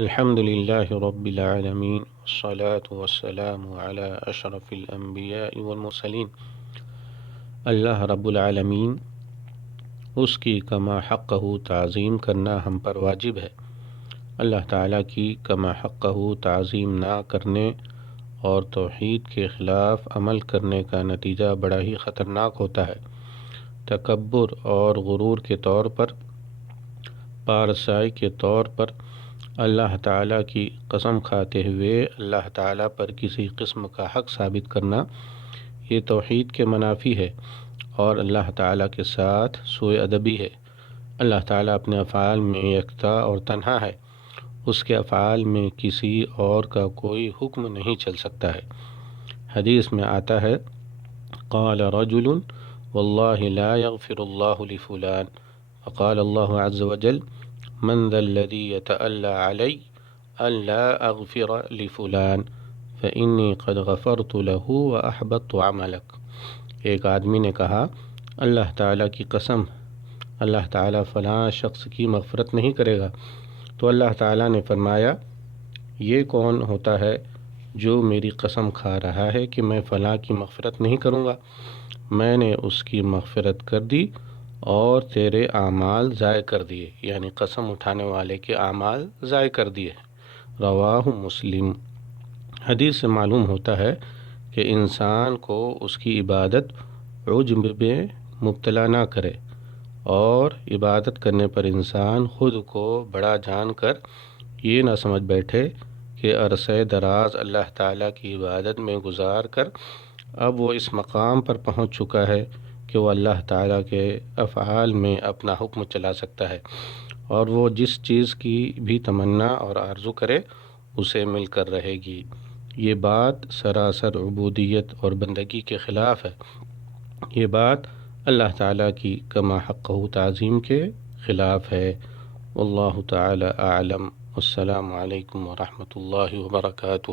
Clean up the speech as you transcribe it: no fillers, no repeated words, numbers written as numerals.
الحمد للہ رب العالمین والصلاة والسلام علی اشرف الانبیاء والمرسلین۔ اللہ رب العالمین اس کی کما حقہ تعظیم کرنا ہم پر واجب ہے۔ اللہ تعالیٰ کی کما حقہ تعظیم نہ کرنے اور توحید کے خلاف عمل کرنے کا نتیجہ بڑا ہی خطرناک ہوتا ہے۔ تکبر اور غرور کے طور پر، پارسائی کے طور پر اللہ تعالیٰ کی قسم کھاتے ہوئے اللہ تعالیٰ پر کسی قسم کا حق ثابت کرنا، یہ توحید کے منافی ہے اور اللہ تعالیٰ کے ساتھ سوء ادبی ہے۔ اللہ تعالیٰ اپنے افعال میں یکتا اور تنہا ہے، اس کے افعال میں کسی اور کا کوئی حکم نہیں چل سکتا ہے۔ حدیث میں آتا ہے، قال رجل واللہ لا یغفر اللہ لفلان فقال اللہ عز وجل من ذا الذی یتألی علی ان لا اغفر لفلان فإنی قد غفرت له وأحبطت عملک۔ ایک آدمی نے کہا، اللہ تعالیٰ کی قسم، اللہ تعالیٰ فلاں شخص کی مغفرت نہیں کرے گا۔ تو اللہ تعالیٰ نے فرمایا، یہ کون ہوتا ہے جو میری قسم کھا رہا ہے کہ میں فلاں کی مغفرت نہیں کروں گا؟ میں نے اس کی مغفرت کر دی اور تیرے اعمال ضائع کر دیے، یعنی قسم اٹھانے والے کے اعمال ضائع کر دیے۔ رواہ مسلم۔ حدیث سے معلوم ہوتا ہے کہ انسان کو اس کی عبادت عجب میں مبتلا نہ کرے، اور عبادت کرنے پر انسان خود کو بڑا جان کر یہ نہ سمجھ بیٹھے کہ عرصہ دراز اللہ تعالیٰ کی عبادت میں گزار کر اب وہ اس مقام پر پہنچ چکا ہے کہ وہ اللہ تعالیٰ کے افعال میں اپنا حکم چلا سکتا ہے، اور وہ جس چیز کی بھی تمنا اور آرزو کرے اسے مل کر رہے گی۔ یہ بات سراسر عبودیت اور بندگی کے خلاف ہے۔ یہ بات اللہ تعالیٰ کی کما حقہ تعظیم کے خلاف ہے۔ واللہ تعالی اعلم۔ السلام علیکم ورحمۃ اللہ وبرکاتہ۔